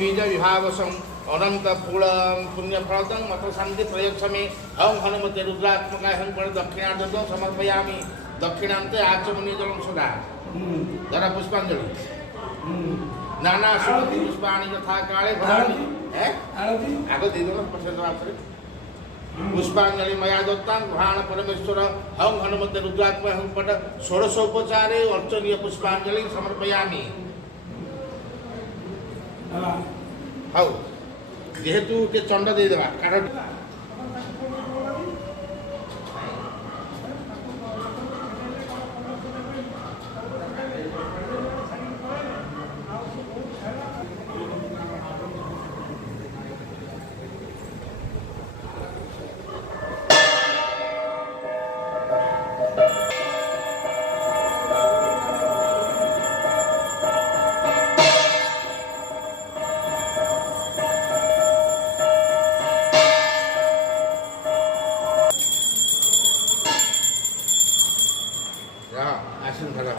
बीज विभावसं अनंत फूल पुण्यफलदं मत शांति प्रयक्षमे हं हनुमते रुद्रात्मकाय हं पर दक्षिणार्धं समर्पयामि दक्षिणांते आचमनीय जलं सदा जरा पुष्पांजलि नाना सुगंधि पुष्पाणि यथा काले भवानि आगो दे दो पछे तो आपरे पुष्पांजलि मया दत्तां घ्राण परमेश्वर हं हनुमते रुद्रात्मकाय हं पर षोडशोपचारे अर्चनीय पुष्पांजलि समर्पयामि हाउ जेहेतु के चंड दे देबा कारण आसन धरा